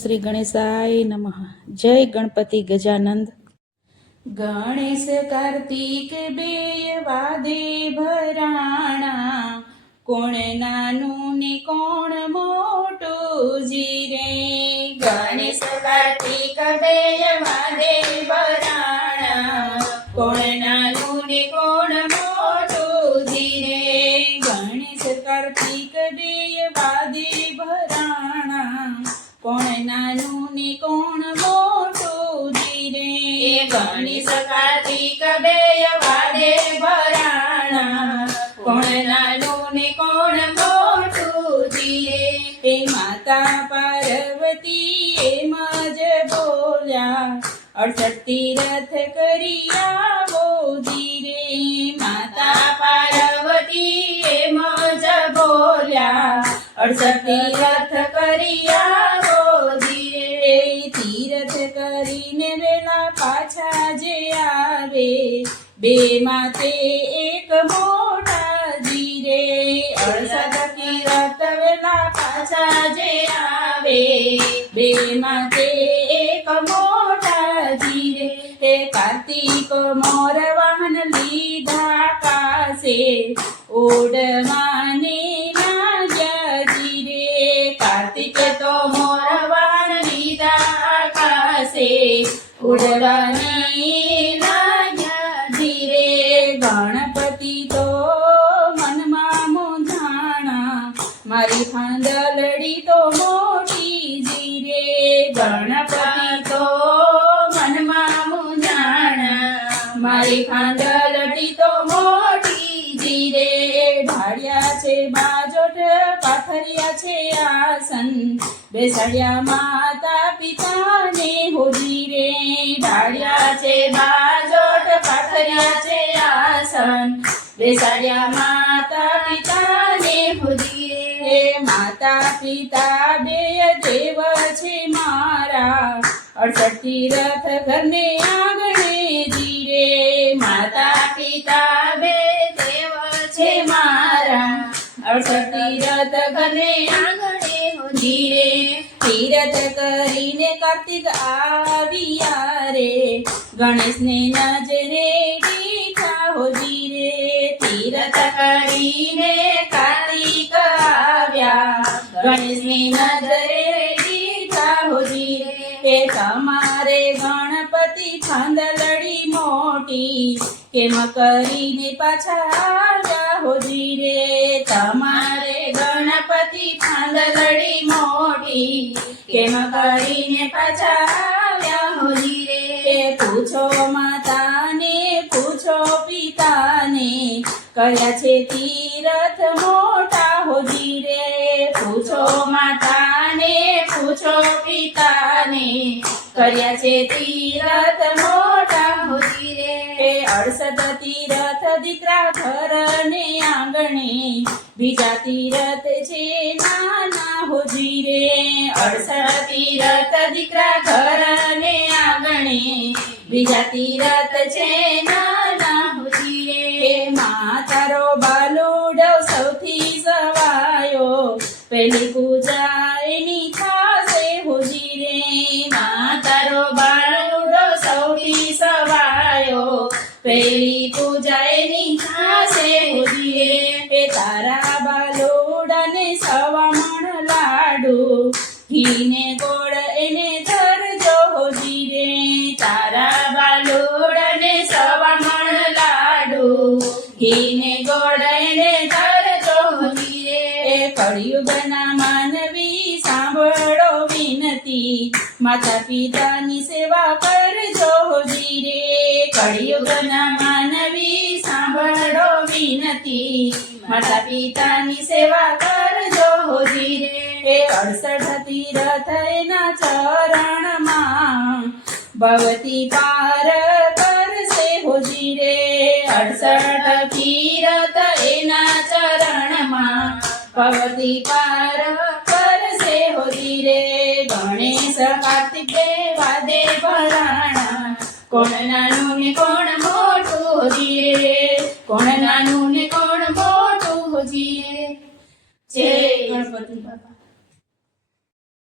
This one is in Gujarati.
શ્રી ગણેશાય નમઃ। જય ગણપતિ ગજાનંદ। ગણેશ કાર્તિક બેય વાદે ભરાણા, કોણ નાનું ને કોણ મોટું જીરે। ગણેશ કાર્તિક બેય વાદે ભરાણા, કોણ નાનું ને કોણ મોટું ધીરે। ગણેશ કાર્તિક બેય વાદે ભરાણા, કોણ નાનું ને કોણ મોટું જીરે। ગણેશ કાર્તિક બેય વાદે ભરાણા, કોણ નાનું ને કોણ મોટું ધીરે। હે માતા પાર્વતી એમ જ બોલ્યા, 68 તીરથ કરી આવો ધીરે। માતા પાર્વતી એમ જ બોલ્યા, 68 તીરથ કરી આવો ધીરે। તીરથ કરીને વેલા પાછા જે આવે, બે માતે એક મોટા જીરે। 68 તીરથ વેલા પાછા જે આવે, બે માતે એક મોટા જીરે। હે કાર્તિક મોર વાહન લીધા કાશે, ઓડવાને લાગ્યા જીરે। કાર્તિકે તો મોરવાન લીધા આકાશે, ઉડવાની લાગ્યા ધીરે। ગણપતિ તો મનમાં મૂંઝાણા, મારી ખાંડલડી તો મોટી જીરે। ગણપતિ તો મનમાં મૂંઝાણા, મારી ખાંડલડી તો મોટી ધીરે। ઢાળ્યા છે બાજોટ, પાથર્યા છે આસન, બેસાડ્યા માતા પિતાને હોજીરે। ઢાળ્યા છે બાજોટ, પાથર્યા છે આસન, બેસાડ્યા માતા પિતાને હોજીરે। હે માતા પિતા બેય દેવ છે મારા, 68 તીરથ ઘરને આંગણે જીરે। માતા પિતા બે દેવ છે મારા, 68 તીરથ ઘરને આંગણે હોજીરે। તીરથ કરીને કાર્તિક આવ્યા રે, ગણેશને નજરે દીઠા હોજીરે। તીરથ કરીને કાર્તિક આવ્યા, ગણેશની નજરે દીઠા હોજીરે। કે તમારે ગણપતિ ખાંડલડી મોટી, કેમ કરીને પાછા આવ્યા હોજીરે। તમારે ગણપતિ ખાંડલડી મોટી, કેમ કરીને પાછા આવ્યા હોજીરે। પૂછો માતાને પૂછો પિતાને, કર્યા છે તીરથ મોટા હોજીરે। પૂછો માતાને પૂછો પિતાને, કર્યા છે તીરથ મોટા હોજીરે। 68 તીરથ દીકરા ઘરને આંગણે, બીજા તીરથ છે નાના હોજીરે। 68 તીરથ દીકરા ઘરને આંગણે, બીજા તીરથ છે નાના હોજીરે। તારો બાલુડો સૌથી સવાયો, પહેલી પૂજા એની થાશે હોજીરે। તારો બાળુડો સૌથી સવાયો, પહેલી પૂજા એની થાશે હોજીરે। તારા બાલુડાને 1.25 મણ લાડુ, ઘીને ગોળ એને ધરજો હોજીરે। તારા બાલુડને 1.25 મણ લાડુ, ઘીને ગોળ એને ધરજો હોજીરે। કળિયુગના માનવી સાંભળો વિનતી, માતા પિતાની સેવા કરજો હોજીરે। કળિયુગના માનવી સાંભળો વિનતી, માતા પિતાની સેવા કરજો હોજીરે। 68 તીરથ એના ચરણમાં, ભવતી પાર કરશે હોજીરે। 68 તીરથ એના ચરણમાં, ભવતી પાર કરશે હોજીરે। ગણેશ કાર્તિક બે વાદે ભરાણા, કોણ નાનું ને કોણ મોટું હોજીરે। કોણ નાનું ને કોણ મોટું હોજીરે। જય ગણપતિ બાપા।